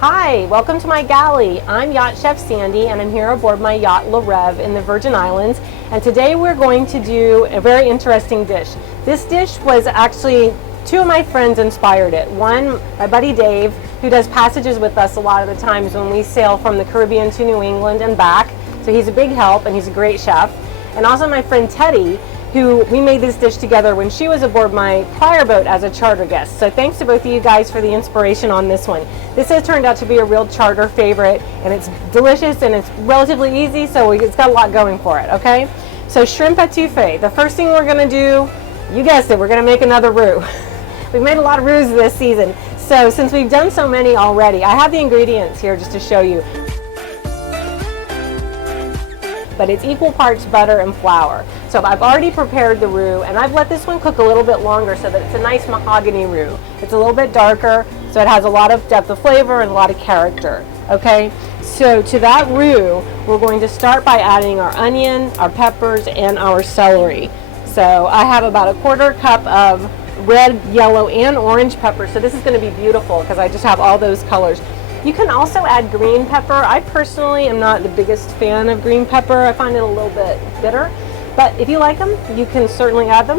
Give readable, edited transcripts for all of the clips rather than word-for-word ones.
Hi, welcome to my galley. I'm Yacht Chef Sandy and I'm here aboard my yacht La Rev in the Virgin Islands, and today we're going to do a very interesting dish. This dish was actually, two of my friends inspired it. One, my buddy Dave, who does passages with us a lot of the times when we sail from the Caribbean to New England and back, so he's a big help and he's a great chef. And also my friend Teddy, who we made this dish together when she was aboard my prior boat as a charter guest. So thanks to both of you guys for the inspiration on this one. This has turned out to be a real charter favorite, and it's delicious and it's relatively easy, so it's got a lot going for it, okay? So shrimp etouffee. The first thing we're gonna do, you guessed it, we're gonna make another roux. We've made a lot of roux this season. So since we've done so many already, I have the ingredients here just to show you. But it's equal parts butter and flour. So I've already prepared the roux, and I've let this one cook a little bit longer so that it's a nice mahogany roux. It's a little bit darker, so it has a lot of depth of flavor and a lot of character, okay? So to that roux, we're going to start by adding our onion, our peppers, and our celery. So I have about a quarter cup of red, yellow, and orange pepper, so this is gonna be beautiful because I just have all those colors. You can also add green pepper. I personally am not the biggest fan of green pepper. I find it a little bit bitter. But if you like them, you can certainly add them.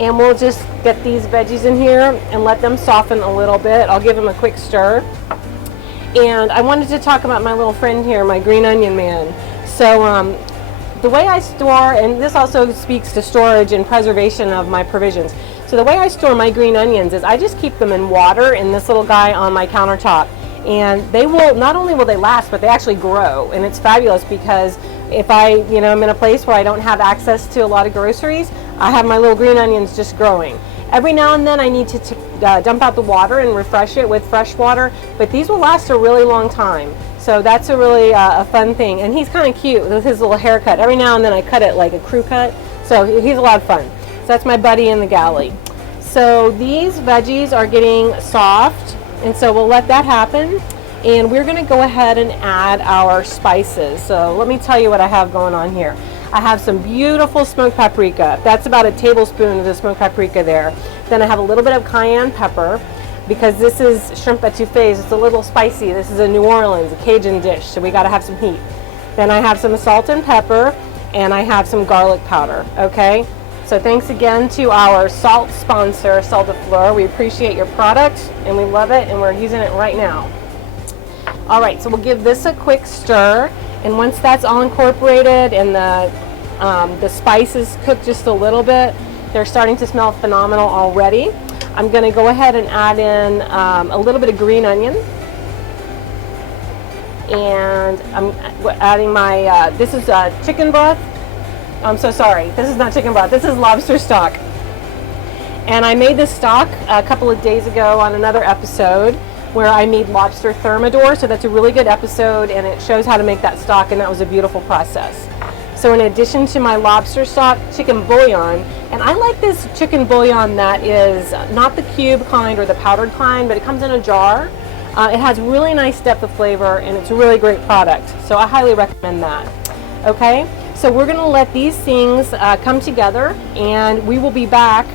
And we'll just get these veggies in here and let them soften a little bit. I'll give them a quick stir. And I wanted to talk about my little friend here, my green onion man. So the way I store, and this also speaks to storage and preservation of my provisions. So the way I store my green onions is I just keep them in water in this little guy on my countertop. And they will, not only will they last, but they actually grow. And it's fabulous because if I'm in a place where I don't have access to a lot of groceries, I have my little green onions just growing. Every now and then I need to dump out the water and refresh it with fresh water, but these will last a really long time. So that's a really a fun thing. And he's kind of cute with his little haircut. Every now and then I cut it like a crew cut. So he's a lot of fun. So that's my buddy in the galley. So these veggies are getting soft, and so we'll let that happen. And we're gonna go ahead and add our spices. So let me tell you what I have going on here. I have some beautiful smoked paprika. That's about a tablespoon of the smoked paprika there. Then I have a little bit of cayenne pepper because this is shrimp etouffee. It's a little spicy. This is a New Orleans, a Cajun dish, so we gotta have some heat. Then I have some salt and pepper, and I have some garlic powder, okay? So thanks again to our salt sponsor, Salt de Fleur. We appreciate your product and we love it, and we're using it right now. All right, so we'll give this a quick stir, and once that's all incorporated and the spices cook just a little bit, they're starting to smell phenomenal already. I'm going to go ahead and add in a little bit of green onion, and I'm adding my this is chicken broth. I'm so sorry, this is not chicken broth, this is lobster stock. And I made this stock a couple of days ago on another episode where I made lobster thermidor, so that's a really good episode and it shows how to make that stock, and that was a beautiful process. So in addition to my lobster stock, chicken bouillon, and I like this chicken bouillon that is not the cube kind or the powdered kind, but it comes in a jar. It has really nice depth of flavor and it's a really great product, so I highly recommend that. Okay, so we're gonna let these things come together, and we will be back.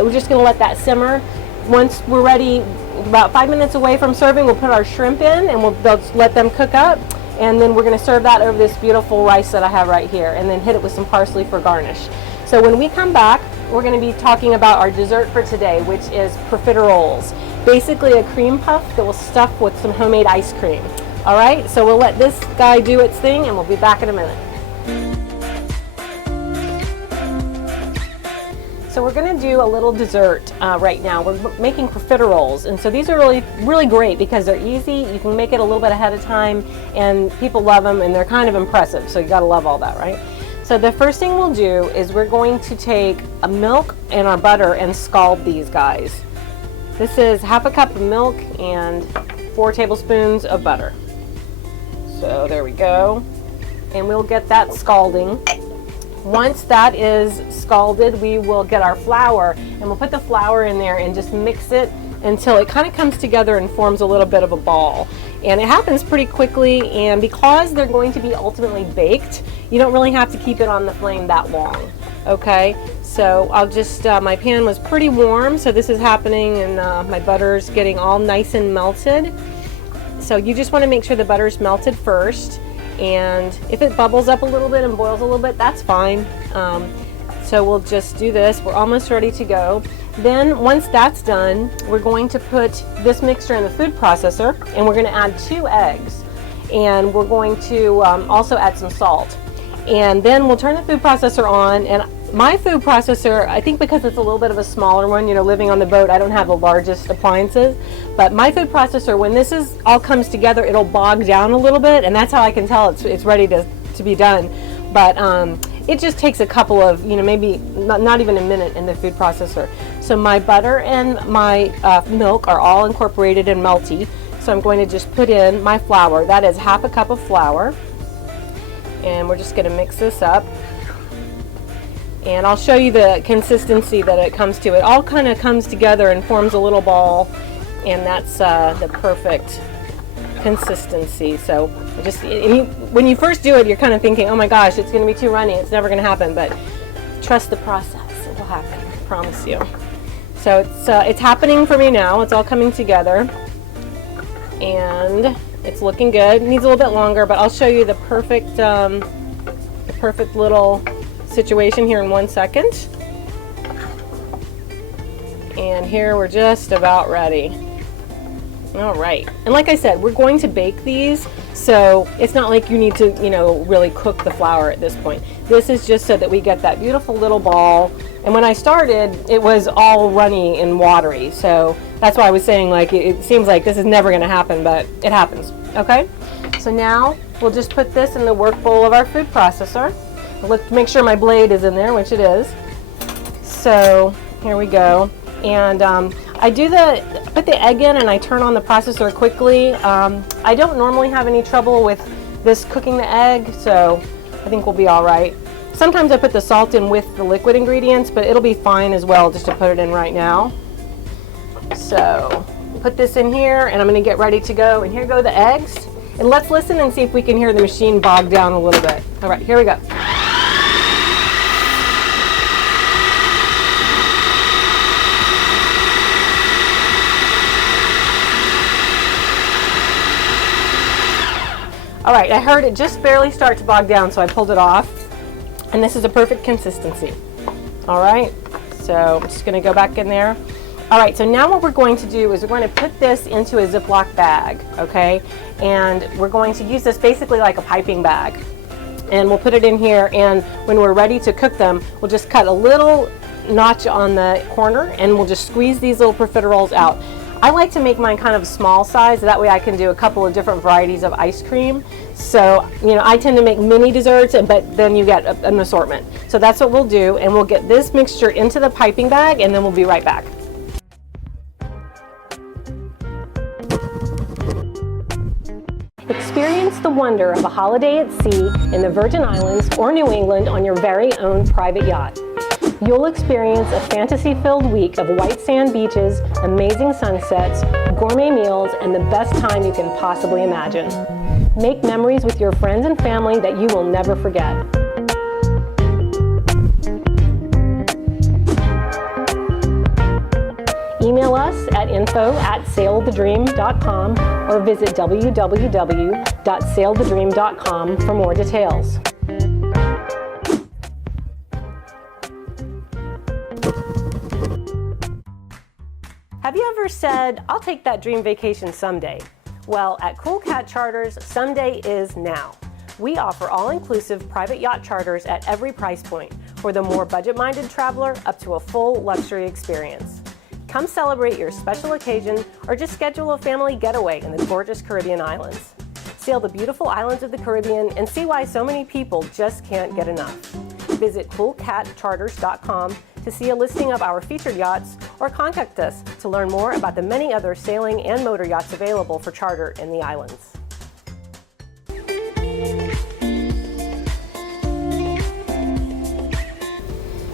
We're just gonna let that simmer. Once we're ready, about 5 minutes away from serving, we'll put our shrimp in and we'll let them cook up, and then we're going to serve that over this beautiful rice that I have right here, and then hit it with some parsley for garnish. So when we come back, we're going to be talking about our dessert for today, which is Profiteroles. Basically a cream puff that we'll stuff with some homemade ice cream. All right, so we'll let this guy do its thing and we'll be back in a minute. So we're going to do a little dessert right now. We're making profiteroles, and so these are really great because they're easy. You can make it a little bit ahead of time, and people love them, and they're kind of impressive, so you got to love all that, right? So the first thing we'll do is we're going to take a milk and our butter and scald these guys. This is half a cup of milk and 4 tablespoons of butter. So there we go, and we'll get that scalding. Once that is scalded, we will get our flour, and we'll put the flour in there and just mix it until it kind of comes together and forms a little bit of a ball. And it happens pretty quickly, and because they're going to be ultimately baked, you don't really have to keep it on the flame that long. Okay, so I'll just, my pan was pretty warm, so this is happening, and my butter's getting all nice and melted. So you just want to make sure the butter is melted first, and if it bubbles up a little bit and boils a little bit, that's fine. So we'll just do this. We're almost ready to go. Then once that's done, we're going to put this mixture in the food processor, and we're going to add 2 eggs, and we're going to also add some salt. And then we'll turn the food processor on, and my food processor, I think because it's a little bit of a smaller one, you know, living on the boat, I don't have the largest appliances, but my food processor, when this is all comes together, it'll bog down a little bit, and that's how I can tell it's ready to be done. But it just takes a couple of, you know, maybe not even a minute in the food processor. So my butter and my milk are all incorporated and melty. So I'm going to just put in my flour. That is half a cup of flour. And we're just going to mix this up. And I'll show you the consistency that it comes to. It all kind of comes together and forms a little ball. And that's the perfect consistency. So just when you first do it, you're kind of thinking, oh my gosh, it's going to be too runny, it's never going to happen, but trust the process, it will happen, I promise you. So it's happening for me now. It's all coming together and it's looking good. It needs a little bit longer, but I'll show you the perfect little situation here in 1 second. And here we're just about ready. All right, and like I said, we're going to bake these, so it's not like you need to, you know, really cook the flour at this point. This is just so that we get that beautiful little ball. And when I started, it was all runny and watery, so that's why I was saying, like, it seems like this is never going to happen, but it happens. Okay, so now we'll just put this in the work bowl of our food processor. Let's make sure my blade is in there, which it is. So here we go, and I put the egg in and I turn on the processor quickly. I don't normally have any trouble with this cooking the egg, so I think we'll be all right. Sometimes I put the salt in with the liquid ingredients, but it'll be fine as well just to put it in right now. So put this in here and I'm going to get ready to go. And here go the eggs. And let's listen and see if we can hear the machine bog down a little bit. All right, here we go. All right, I heard it just barely start to bog down, so I pulled it off. And this is a perfect consistency. All right, so I'm just gonna go back in there. All right, so now what we're going to do is we're going to put this into a Ziploc bag, okay? And we're going to use this basically like a piping bag. And we'll put it in here, and when we're ready to cook them, we'll just cut a little notch on the corner, and we'll just squeeze these little profiteroles out. I like to make mine kind of small size, that way I can do a couple of different varieties of ice cream. So, you know, I tend to make mini desserts, but then you get an assortment. So that's what we'll do, and we'll get this mixture into the piping bag, and then we'll be right back. Experience the wonder of a holiday at sea in the Virgin Islands or New England on your very own private yacht. You'll experience a fantasy-filled week of white sand beaches, amazing sunsets, gourmet meals, and the best time you can possibly imagine. Make memories with your friends and family that you will never forget. Email us at info@sailthedream.com or visit www.sailthedream.com for more details. Have you ever said, I'll take that dream vacation someday? Well, at Cool Cat Charters, someday is now. We offer all-inclusive private yacht charters at every price point, for the more budget-minded traveler up to a full luxury experience. Come celebrate your special occasion or just schedule a family getaway in the gorgeous Caribbean islands. Sail the beautiful islands of the Caribbean and see why so many people just can't get enough. Visit coolcatcharters.com to see a listing of our featured yachts, or contact us to learn more about the many other sailing and motor yachts available for charter in the islands.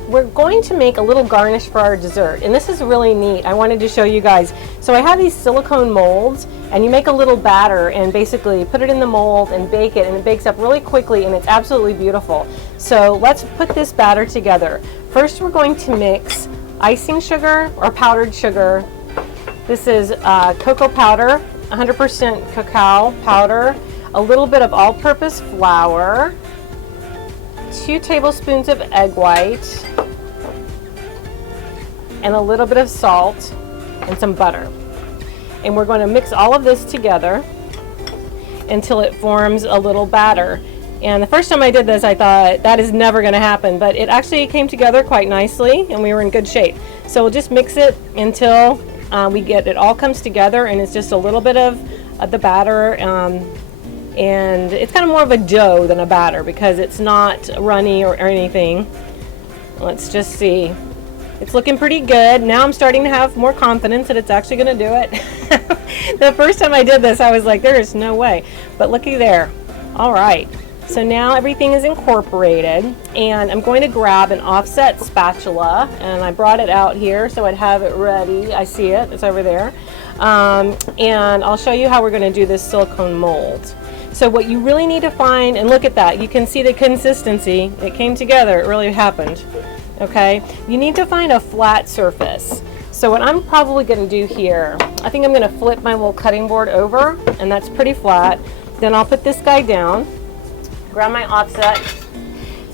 We're going to make a little garnish for our dessert, and this is really neat. I wanted to show you guys. So I have these silicone molds, and you make a little batter and basically put it in the mold and bake it, and it bakes up really quickly, and it's absolutely beautiful. So let's put this batter together. First, we're going to mix icing sugar or powdered sugar. This is cocoa powder, 100% cacao powder, a little bit of all-purpose flour, 2 tablespoons of egg white, and a little bit of salt and some butter. And we're going to mix all of this together until it forms a little batter. And the first time I did this, I thought that is never going to happen, but it actually came together quite nicely and we were in good shape. So we'll just mix it until we get it all comes together, and it's just a little bit of the batter, and it's kind of more of a dough than a batter because it's not runny or anything. Let's just see. It's looking pretty good. Now I'm starting to have more confidence that it's actually going to do it. The first time I did this, I was like, there is no way. But looky there. All right. So now everything is incorporated, and I'm going to grab an offset spatula, and I brought it out here so I'd have it ready. I see it. It's over there. And I'll show you how we're going to do this silicone mold. So what you really need to find, and look at that. You can see the consistency. It came together. It really happened. Okay, you need to find a flat surface. So what I'm probably going to do here, I think I'm going to flip my little cutting board over, and that's pretty flat. Then I'll put this guy down, grab my offset,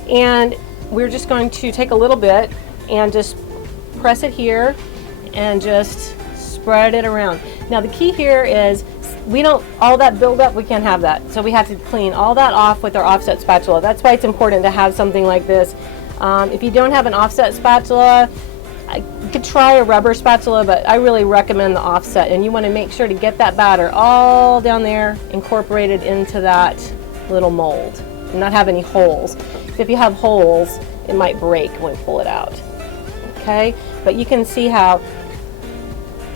and we're just going to take a little bit and just press it here and just spread it around. Now the key here is we don't, all that buildup, we can't have that. So we have to clean all that off with our offset spatula. That's why it's important to have something like this. If you don't have an offset spatula, you could try a rubber spatula, but I really recommend the offset. And you want to make sure to get that batter all down there, incorporated into that little mold, and not have any holes. If you have holes, it might break when you pull it out. Okay, but you can see how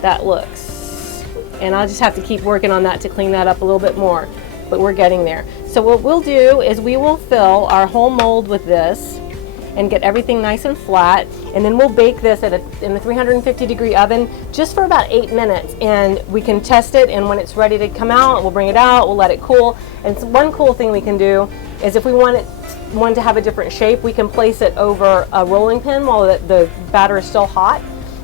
that looks. And I'll just have to keep working on that to clean that up a little bit more, but we're getting there. So what we'll do is we will fill our whole mold with this and get everything nice and flat, and then we'll bake this in the 350-degree oven just for about 8 minutes, and we can test it, and when it's ready to come out, we'll bring it out, we'll let it cool. And so one cool thing we can do is if we want one to have a different shape, we can place it over a rolling pin while the batter is still hot,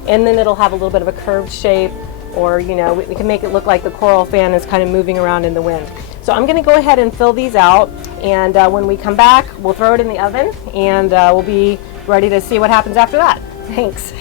and then it'll have a little bit of a curved shape, or you know, we can make it look like the coral fan is kind of moving around in the wind. So I'm going to go ahead and fill these out, and when we come back, we'll throw it in the oven, and we'll be ready to see what happens after that. Thanks.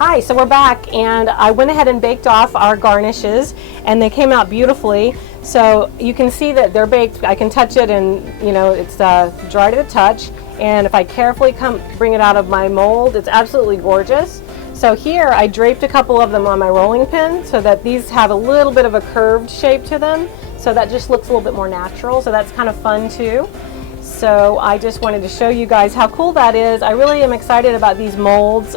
Hi, so we're back, and I went ahead and baked off our garnishes, and they came out beautifully. So you can see that they're baked. I can touch it, and you know it's dry to the touch. And if I carefully bring it out of my mold, it's absolutely gorgeous. So here I draped a couple of them on my rolling pin so that these have a little bit of a curved shape to them. So that just looks a little bit more natural. So that's kind of fun too. So I just wanted to show you guys how cool that is. I really am excited about these molds.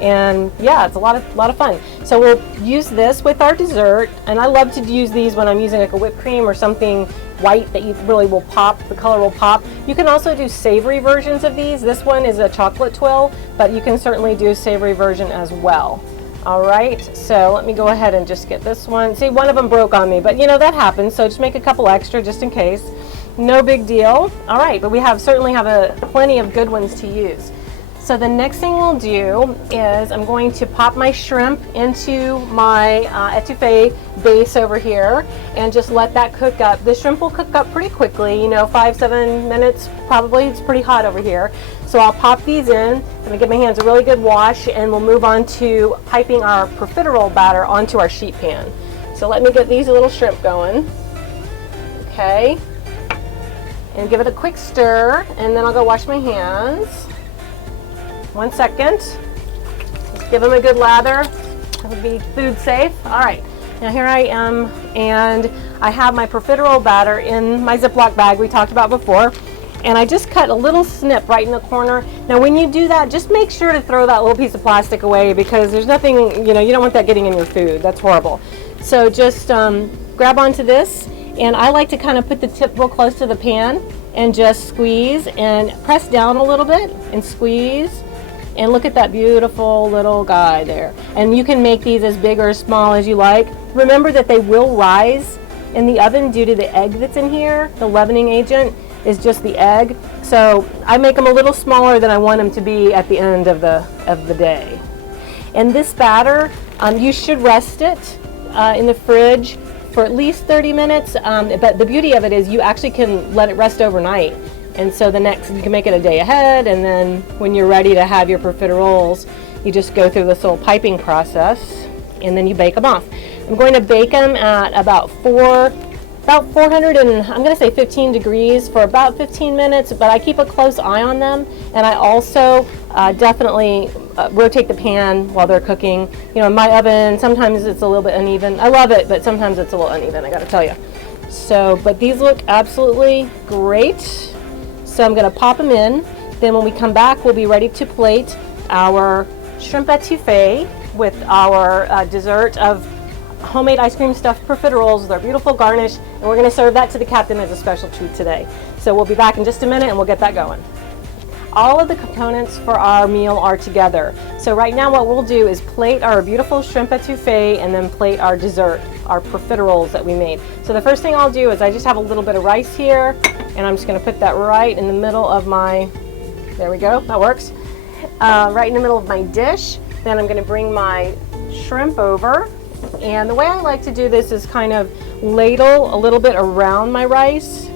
And yeah, it's a lot of fun. So we'll use this with our dessert, and I love to use these when I'm using like a whipped cream or something white that you really will pop, the color will pop. You can also do savory versions of these. This one is a chocolate twill, but you can certainly do a savory version as well. All right, so let me go ahead and just get this one. See, one of them broke on me, but you know, that happens, so just make a couple extra just in case. No big deal. All right, but we certainly have plenty of good ones to use. So the next thing we'll do is I'm going to pop my shrimp into my etouffee base over here and just let that cook up. The shrimp will cook up pretty quickly, you know, 5-7 minutes probably. It's pretty hot over here. So I'll pop these in. I'm gonna give my hands a really good wash, and we'll move on to piping our profiterole batter onto our sheet pan. So let me get these little shrimp going. Okay. And give it a quick stir, and then I'll go wash my hands. 1 second. Just give them a good lather. That would be food safe. All right. Now here I am, and I have my profiterole batter in my Ziploc bag we talked about before, and I just cut a little snip right in the corner. Now when you do that, just make sure to throw that little piece of plastic away, because there's nothing, you know, you don't want that getting in your food. That's horrible. So just grab onto this, and I like to kind of put the tip real close to the pan and just squeeze and press down a little bit and squeeze. And look at that beautiful little guy there. And you can make these as big or as small as you like. Remember that they will rise in the oven due to the egg that's in here. The leavening agent is just the egg. So I make them a little smaller than I want them to be at the end of the day. And this batter, you should rest it in the fridge for at least 30 minutes. But the beauty of it is you actually can let it rest overnight. And so you can make it a day ahead, and then when you're ready to have your profiteroles, you just go through this little piping process, and then you bake them off. I'm going to bake them at about 400 and I'm going to say 15 degrees for about 15 minutes, but I keep a close eye on them, and I also definitely rotate the pan while they're cooking. You know, in my oven, sometimes it's a little bit uneven. I love it, but sometimes it's a little uneven, I got to tell you. So, but these look absolutely great. So I'm going to pop them in. Then when we come back, we'll be ready to plate our shrimp etouffee with our dessert of homemade ice cream stuffed profiteroles with our beautiful garnish. And we're going to serve that to the captain as a special treat today. So we'll be back in just a minute and we'll get that going. All of the components for our meal are together. So right now what we'll do is plate our beautiful shrimp etouffee and then plate our dessert, our profiteroles that we made. So the first thing I'll do is I just have a little bit of rice here, and I'm just going to put that right in the middle of my, there we go, that works, right in the middle of my dish. Then I'm going to bring my shrimp over, and the way I like to do this is kind of ladle a little bit around my rice,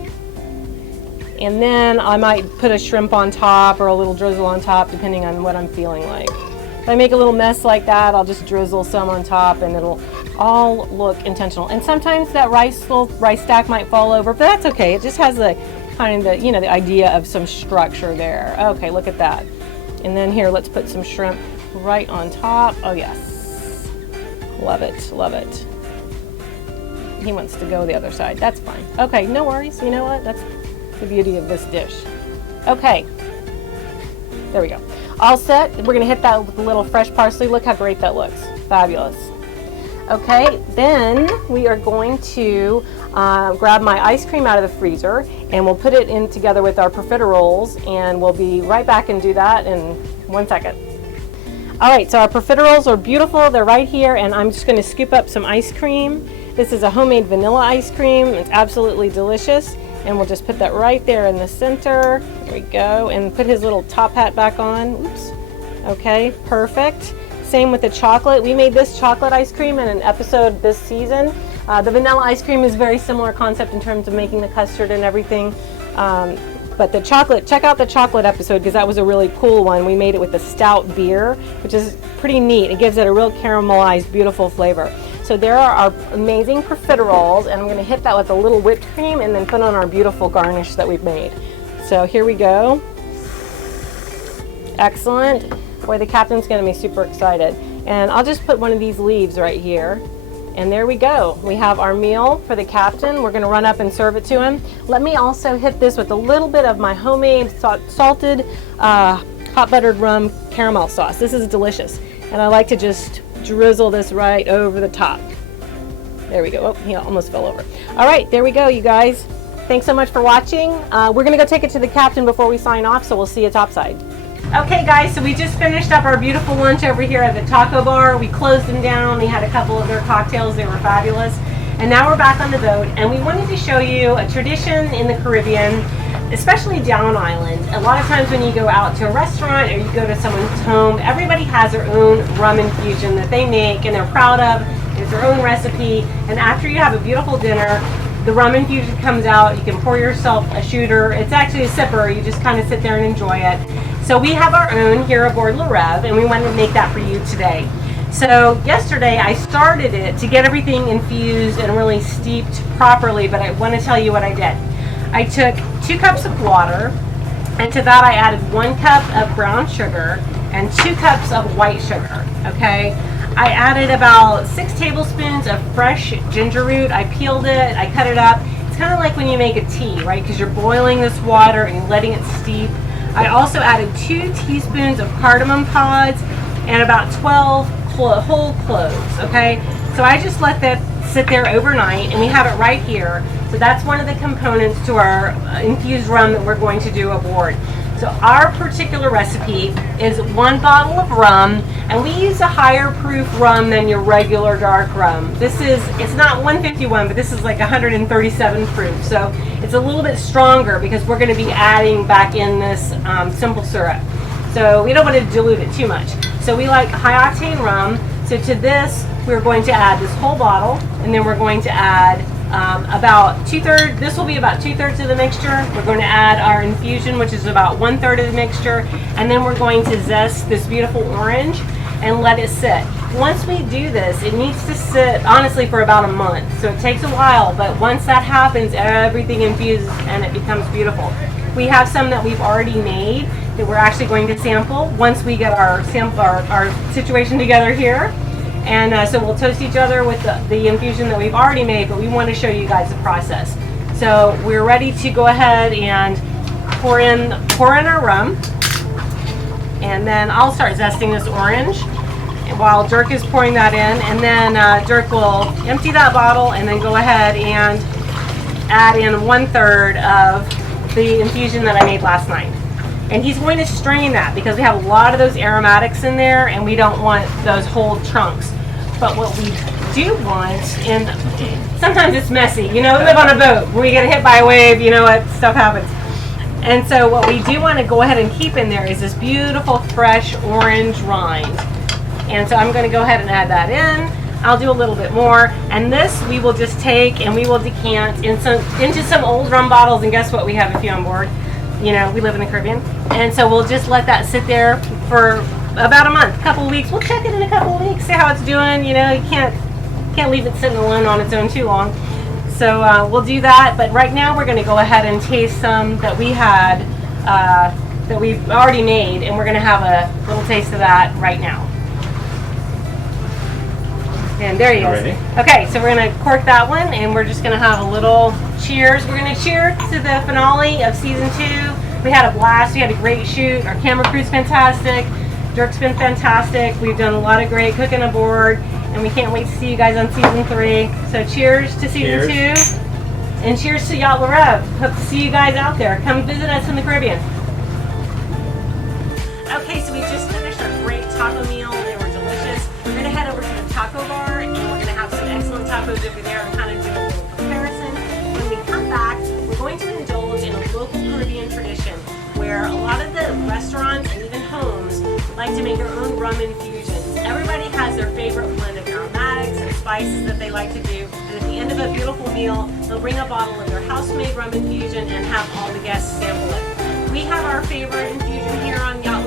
and then I might put a shrimp on top or a little drizzle on top depending on what I'm feeling like. If I make a little mess like that, I'll just drizzle some on top and it'll all look intentional. And sometimes that little rice stack might fall over, but that's okay. It just has the kind of the, you know, the idea of some structure there. Okay, look at that. And then here, let's put some shrimp right on top. Oh yes, love it, love it. He wants to go the other side, that's fine. Okay, no worries, you know what? That's the beauty of this dish. Okay, there we go. All set. We're going to hit that with a little fresh parsley. Look how great that looks. Fabulous. Okay, then we are going to grab my ice cream out of the freezer and we'll put it in together with our profiteroles, and we'll be right back and do that in 1 second. All right, so our profiteroles are beautiful. They're right here, and I'm just going to scoop up some ice cream. This is a homemade vanilla ice cream. It's absolutely delicious. And we'll just put that right there in the center. There we go. And put his little top hat back on. Oops. Okay, perfect. Same with the chocolate. We made this chocolate ice cream in an episode this season. The vanilla ice cream is a very similar concept in terms of making the custard and everything. But the chocolate, check out the chocolate episode because that was a really cool one. We made it with the stout beer, which is pretty neat. It gives it a real caramelized, beautiful flavor. So there are our amazing profiteroles, and I'm going to hit that with a little whipped cream and then put on our beautiful garnish that we've made. So here we go. Excellent. Boy, the captain's going to be super excited. And I'll just put one of these leaves right here. And there we go. We have our meal for the captain. We're going to run up and serve it to him. Let me also hit this with a little bit of my homemade salted hot buttered rum caramel sauce. This is delicious. And I like to just drizzle this right over the top. There we go. Oh, he almost fell over. All right, there we go, you guys. Thanks so much for watching. We're going to go take it to the captain before we sign off, so we'll see you topside. Okay, guys, so we just finished up our beautiful lunch over here at the taco bar. We closed them down. We had a couple of their cocktails. They were fabulous. And now we're back on the boat, and we wanted to show you a tradition in the Caribbean, especially down island. A lot of times when you go out to a restaurant or you go to someone's home, everybody has their own rum infusion that they make and they're proud of. It's their own recipe. And after you have a beautiful dinner, the rum infusion comes out. You can pour yourself a shooter. It's actually a sipper. You just kind of sit there and enjoy it. So we have our own here aboard La Rev, and we wanted to make that for you today. So yesterday I started it to get everything infused and really steeped properly, but I want to tell you what I did. I took 2 cups of water, and to that I added 1 cup of brown sugar and 2 cups of white sugar, okay? I added about 6 tablespoons of fresh ginger root. I peeled it, I cut it up. It's kind of like when you make a tea, right? Because you're boiling this water and you're letting it steep. I also added 2 teaspoons of cardamom pods and about 12 whole cloves, okay? So I just let that sit there overnight, and we have it right here. So that's one of the components to our infused rum that we're going to do aboard. So our particular recipe is 1 bottle of rum, and we use a higher proof rum than your regular dark rum. It's not 151, but this is like 137 proof. So it's a little bit stronger because we're going to be adding back in this simple syrup. So we don't want to dilute it too much. So we like high octane rum. So to this, we're going to add this whole bottle, and then we're going to add about 2/3. This will be about 2/3 of the mixture. We're going to add our infusion, which is about 1/3 of the mixture, and then we're going to zest this beautiful orange and let it sit. Once we do this, it needs to sit honestly for about a month. So it takes a while, but once that happens, everything infuses and it becomes beautiful. We have some that we've already made that we're actually going to sample once we get our situation together here. And so we'll toast each other with the infusion that we've already made, but we want to show you guys the process. So we're ready to go ahead and pour in our rum. And then I'll start zesting this orange while Dirk is pouring that in. And then Dirk will empty that bottle and then go ahead and add in 1/3 of the infusion that I made last night. And he's going to strain that because we have a lot of those aromatics in there and we don't want those whole chunks. But what we do want, and sometimes it's messy, you know, we live on a boat. When we get hit by a wave, you know what, stuff happens. And so what we do want to go ahead and keep in there is this beautiful fresh orange rind. And so I'm going to go ahead and add that in. I'll do a little bit more. And this we will just take and we will decant into some old rum bottles. And guess what, we have a few on board. You know, we live in the Caribbean. And so we'll just let that sit there for about a month, a couple of weeks. We'll check it in a couple of weeks, see how it's doing. You know, you can't leave it sitting alone on its own too long. So we'll do that. But right now we're going to go ahead and taste some that we had, that we've already made. And we're going to have a little taste of that right now. And there he is. Okay, so we're going to cork that one and we're just going to have a little cheers. We're going to cheer to the finale of season 2. We had a blast. We had a great shoot. Our camera crew's fantastic. Dirk's been fantastic. We've done a lot of great cooking aboard and we can't wait to see you guys on season 3. So cheers to season 2 and cheers to Yacht. Hope to see you guys out there. Come visit us in the Caribbean. Okay, so we just finished our great taco meal. They were delicious. We're going to head over to the taco bar and we're going to have some excellent tacos over there and kind of do a little comparison. When we come back, we're going to indulge in a local Caribbean tradition where a lot of the restaurants and even homes like to make their own rum infusions. Everybody has their favorite blend of aromatics and spices that they like to do, and at the end of a beautiful meal, they'll bring a bottle of their house-made rum infusion and have all the guests sample it. We have our favorite infusion here on Yacht